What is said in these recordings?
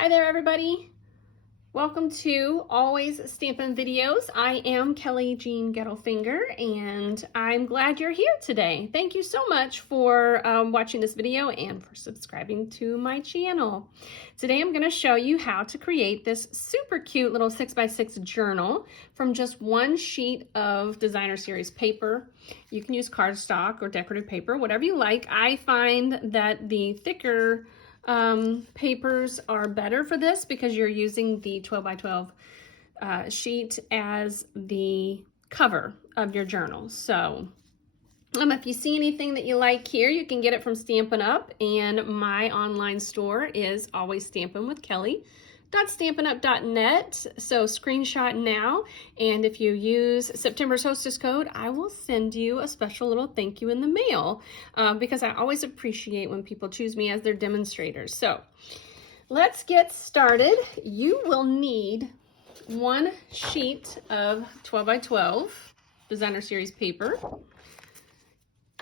Hi there, everybody. Welcome to Always Stampin' Videos. I am Kelly Jean Gettelfinger, and I'm glad you're here today. Thank you so much for watching this video and for subscribing to my channel. Today I'm going to show you how to create this super cute little 6x6 journal from just one sheet of designer series paper. You can use cardstock or decorative paper, whatever you like. I find that the thicker papers are better for this because you're using the 12x12 sheet as the cover of your journal. So if you see anything that you like here, you can get it from Stampin' Up, and my online store is Always Stampin' with Kelly. .stampinup.net, so screenshot now, and if you use September's hostess code, I will send you a special little thank you in the mail because I always appreciate when people choose me as their demonstrators. So let's get started. You will need one sheet of 12x12 designer series paper,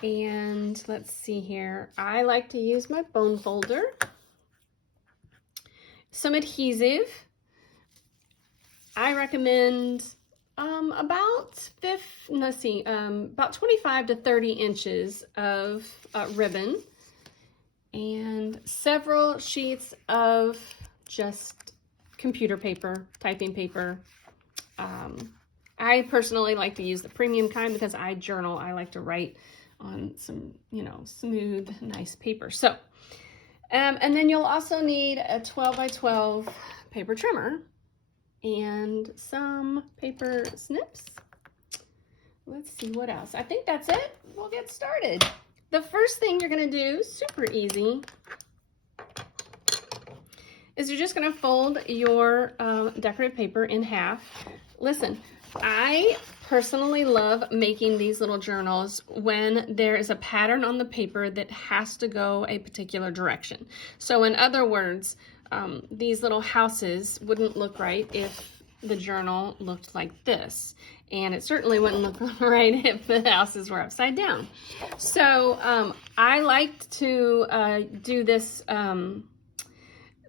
and let's see here. I like to use my bone folder. Some adhesive. I recommend about 25 to 30 inches of ribbon and several sheets of just computer paper, typing paper. I personally like to use the premium kind because I journal. I like to write on some, smooth, nice paper. So. And then you'll also need a 12x12 paper trimmer and some paper snips. Let's see what else. I think that's it. We'll get started. The first thing you're going to do, super easy, is you're just going to fold your decorative paper in half. Listen, I personally love making these little journals when there is a pattern on the paper that has to go a particular direction. So in other words, these little houses wouldn't look right if the journal looked like this. And it certainly wouldn't look right if the houses were upside down. So I like to do this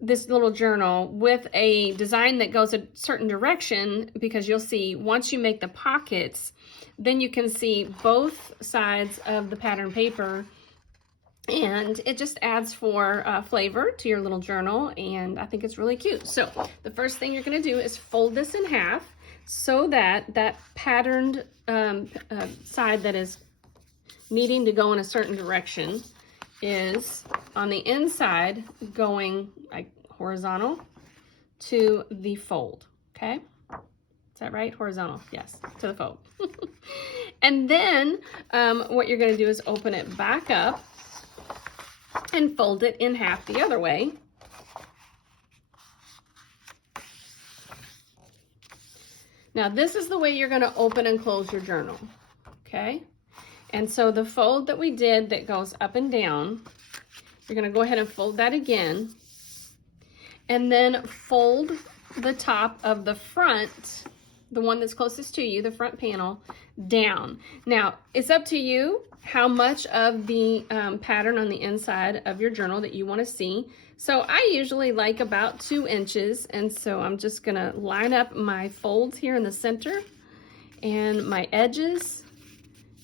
this little journal with a design that goes a certain direction, because you'll see once you make the pockets, then you can see both sides of the pattern paper, and it just adds for flavor to your little journal, and I think it's really cute. So the first thing you're going to do is fold this in half so that that patterned side that is needing to go in a certain direction is on the inside going like horizontal to the fold, okay? Is that right? Horizontal, yes, to the fold. And then what you're gonna do is open it back up and fold it in half the other way. Now this is the way you're gonna open and close your journal, okay? And so the fold that we did that goes up and down, you're going to go ahead and fold that again, and then fold the top of the front, the one that's closest to you, the front panel, down. Now, it's up to you how much of the pattern on the inside of your journal that you want to see. So I usually like about 2 inches, and so I'm just going to line up my folds here in the center and my edges,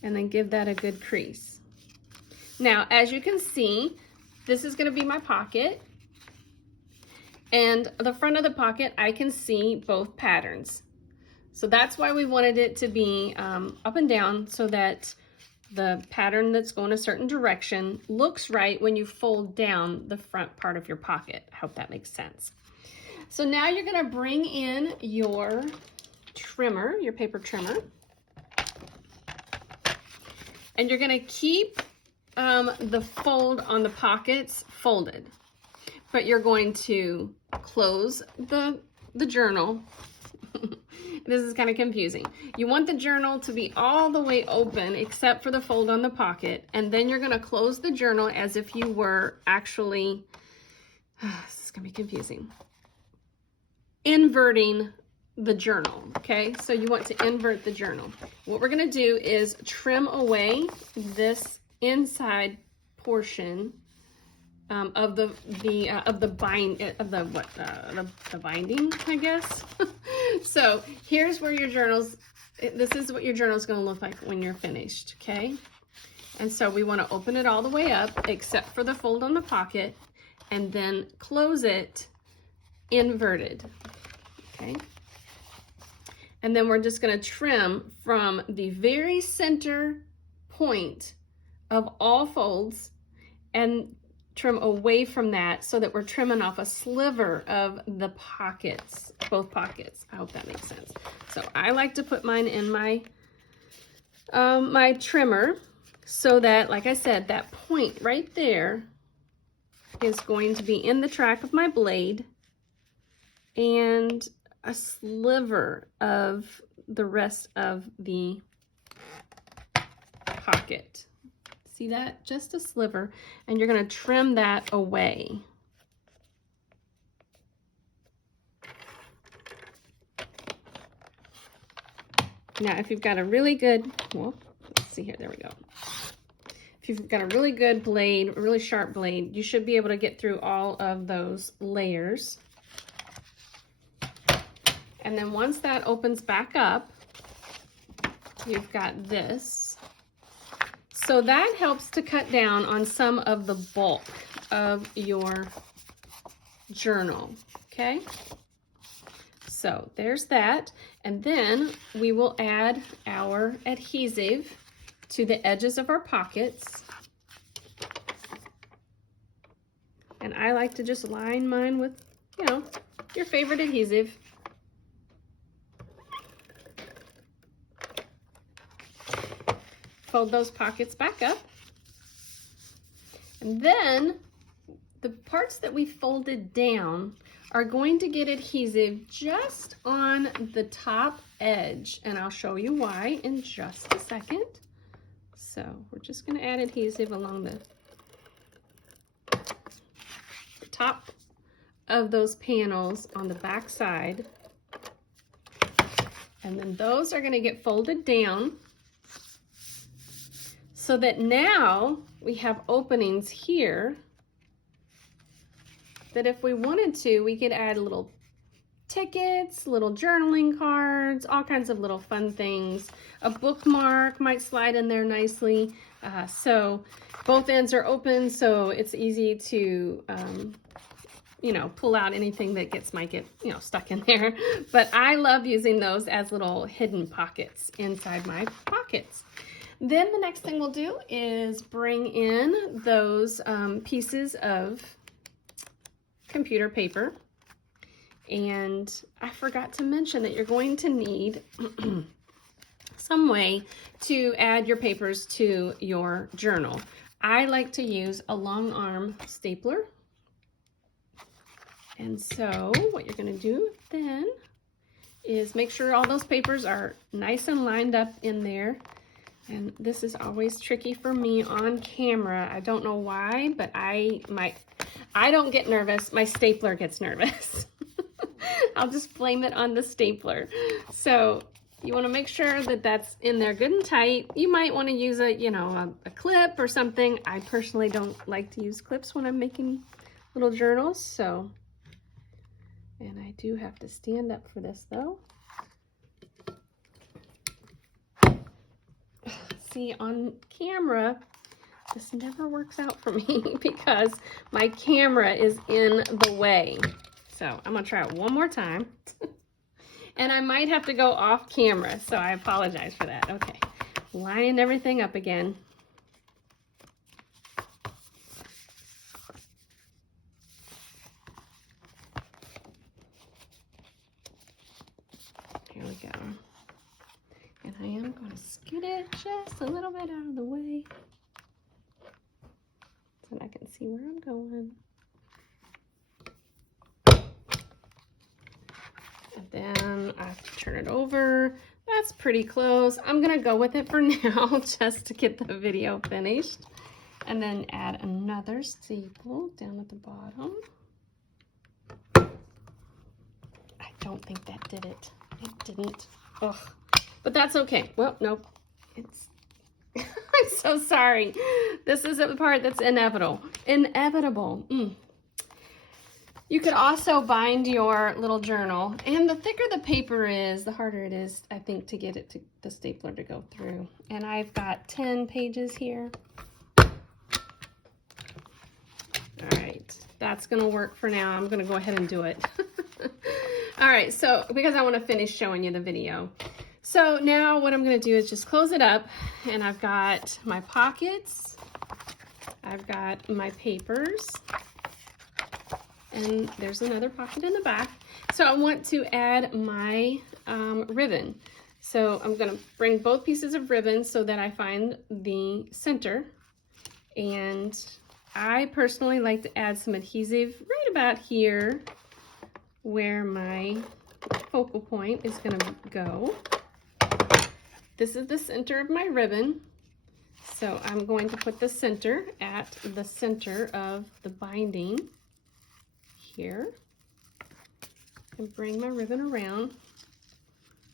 and then give that a good crease. Now, as you can see, this is going to be my pocket, and the front of the pocket, I can see both patterns. So that's why we wanted it to be up and down, so that the pattern that's going a certain direction looks right when you fold down the front part of your pocket. I hope that makes sense. So now you're going to bring in your trimmer, your paper trimmer, and you're gonna keep the fold on the pockets folded, but you're going to close the journal. This is kind of confusing. You want the journal to be all the way open except for the fold on the pocket, and then you're gonna close the journal as if you were actually, this is gonna be confusing, inverting the journal, okay? So you want to invert the journal. What we're gonna do is trim away this inside portion the binding, I guess. So here's where your journals. This is what your journal is going to look like when you're finished. Okay. And so we want to open it all the way up, except for the fold on the pocket, and then close it inverted. Okay. And then we're just going to trim from the very center point of all folds and trim away from that so that we're trimming off a sliver of the pockets, both pockets. I hope that makes sense. So I like to put mine in my my trimmer so that, like I said, that point right there is going to be in the track of my blade, and a sliver of the rest of the pocket. See that? Just a sliver. And you're going to trim that away. Now, if you've got a really good, well, let's see here, there we go. If you've got a really good blade, a really sharp blade, you should be able to get through all of those layers. And then once that opens back up, you've got this. So that helps to cut down on some of the bulk of your journal, okay? So there's that. And then we will add our adhesive to the edges of our pockets. And I like to just line mine with, you know, your favorite adhesive. Fold those pockets back up. And then the parts that we folded down are going to get adhesive just on the top edge. And I'll show you why in just a second. So we're just going to add adhesive along the top of those panels on the back side. And then those are going to get folded down, so that now we have openings here that if we wanted to, we could add little tickets, little journaling cards, all kinds of little fun things. A bookmark might slide in there nicely. So both ends are open, so it's easy to, you know, pull out anything that might get, you know, stuck in there. But I love using those as little hidden pockets inside my pockets. Then the next thing we'll do is bring in those pieces of computer paper. And I forgot to mention that you're going to need some way to add your papers to your journal. I like to use a long arm stapler. And so what you're going to do then is make sure all those papers are nice and lined up in there. And this is always tricky for me on camera. I don't know why, but I don't get nervous. My stapler gets nervous. I'll just blame it on the stapler. So you want to make sure that that's in there good and tight. You might want to use a clip or something. I personally don't like to use clips when I'm making little journals. So, and I do have to stand up for this though. See, on camera, this never works out for me because my camera is in the way. So I'm gonna try it one more time. And I might have to go off camera, so I apologize for that. Okay, lining everything up again. Here we go. And I am going to scoot it just a little bit out of the way so that I can see where I'm going. And then I have to turn it over. That's pretty close. I'm going to go with it for now just to get the video finished. And then add another staple down at the bottom. I don't think that did it. It didn't. Ugh. But that's okay. Well, nope. I I'm so sorry. This is a part that's inevitable. Inevitable. You could also bind your little journal, and the thicker the paper is, the harder it is, I think, to get it to the stapler to go through. And I've got 10 pages here. All right, that's gonna work for now. I'm gonna go ahead and do it. All right, so because I wanna finish showing you the video. So now what I'm gonna do is just close it up, and I've got my pockets, I've got my papers, and there's another pocket in the back. So I want to add my ribbon. So I'm gonna bring both pieces of ribbon so that I find the center. And I personally like to add some adhesive right about here where my focal point is gonna go. This is the center of my ribbon. So I'm going to put the center at the center of the binding here, and bring my ribbon around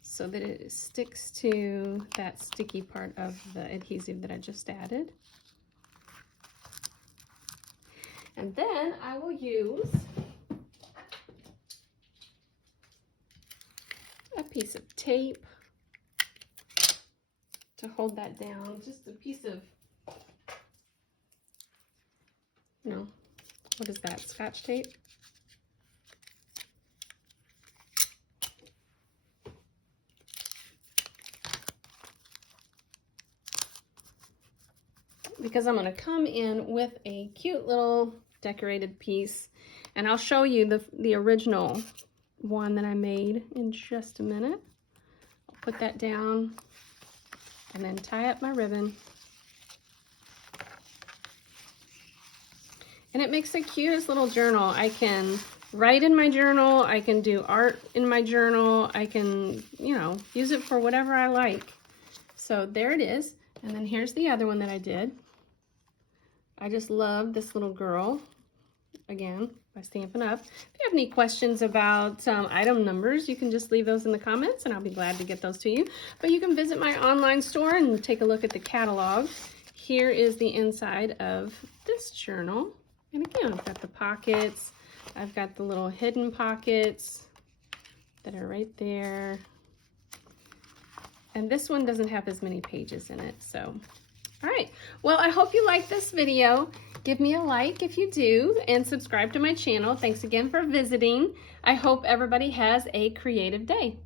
so that it sticks to that sticky part of the adhesive that I just added. And then I will use a piece of tape to hold that down, just a piece of, no, what is that, Scotch tape? Because I'm going to come in with a cute little decorated piece, and I'll show you the original one that I made in just a minute. I'll put that down and then tie up my ribbon. And it makes the cutest little journal. I can write in my journal, I can do art in my journal, I can, you know, use it for whatever I like. So there it is. And then here's the other one that I did. I just love this little girl, again, by Stampin' Up. If you have any questions about item numbers, you can just leave those in the comments, and I'll be glad to get those to you. But you can visit my online store and take a look at the catalog. Here is the inside of this journal. And again, I've got the pockets. I've got the little hidden pockets that are right there. And this one doesn't have as many pages in it, so. All right, well, I hope you like this video. Give me a like if you do, and subscribe to my channel. Thanks again for visiting. I hope everybody has a creative day.